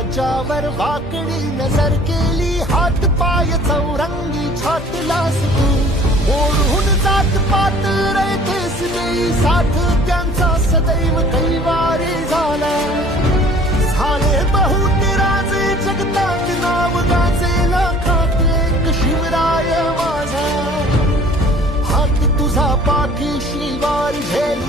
राज्यावर वाकडी नजर केली, हात पाय चौरंगी छाटलास तू. ओढून जात पात रयतेस नेई साथ, त्यांचा सदैव कैवारी झाला. झाले बहुत राजे जगतात नाव गाजे, लाखात एक शिवराय माझा. हात तुझा पाठीशी वार झेल